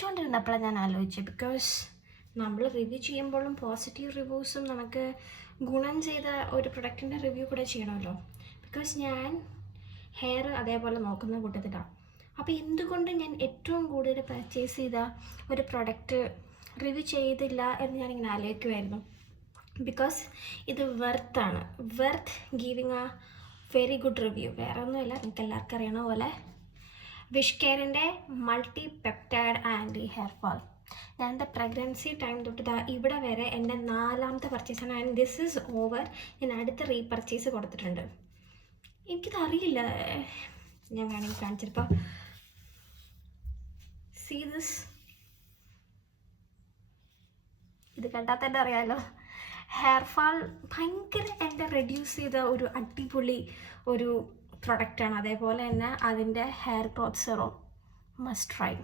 കഴിച്ചുകൊണ്ടിരുന്നപ്പോഴാണ് ഞാൻ ആലോചിച്ചത്. ബിക്കോസ് നമ്മൾ റിവ്യൂ ചെയ്യുമ്പോഴും പോസിറ്റീവ് റിവ്യൂസും നമുക്ക് ഗുണം ചെയ്ത ഒരു പ്രൊഡക്റ്റിൻ്റെ റിവ്യൂ കൂടെ ചെയ്യണമല്ലോ. ബിക്കോസ് ഞാൻ ഹെയർ അതേപോലെ നോക്കുന്ന കൂട്ടത്തിലാണ്. അപ്പോൾ എന്തുകൊണ്ട് ഞാൻ ഏറ്റവും കൂടുതൽ പർച്ചേസ് ചെയ്ത ഒരു പ്രൊഡക്റ്റ് റിവ്യൂ ചെയ്തില്ല എന്ന് ഞാനിങ്ങനെ ആലോചിക്കുമായിരുന്നു. ബിക്കോസ് ഇത് വെർത്താണ്, worth giving a very good review. വേറെ ഒന്നുമില്ല, നിങ്ങൾക്ക് എല്ലാവർക്കും അറിയണ പോലെ വിഷ് കെയറിൻ്റെ multi peptide anti hair fall. ഞാൻ എൻ്റെ പ്രഗ്നൻസി ടൈം തൊട്ട് ഇവിടെ വരെ എൻ്റെ 4ാമത്തെ പർച്ചേസാണ്. And this is over. ഞാൻ അടുത്ത റീപർച്ചേസ് കൊടുത്തിട്ടുണ്ട്. എനിക്കിത് അറിയില്ല, ഞാൻ വേണമെങ്കിൽ കാണിച്ചിപ്പോൾ സീ ദിസ്. ഇത് കണ്ടാൽ തന്നെ അറിയാമല്ലോ, ഹെയർ ഫാൾ ഭയങ്കര എൻ്റെ റെഡ്യൂസ് ചെയ്ത ഒരു അടിപൊളി ഒരു പ്രൊഡക്റ്റാണ്. അതേപോലെ തന്നെ അതിൻ്റെ hair growth serum must try.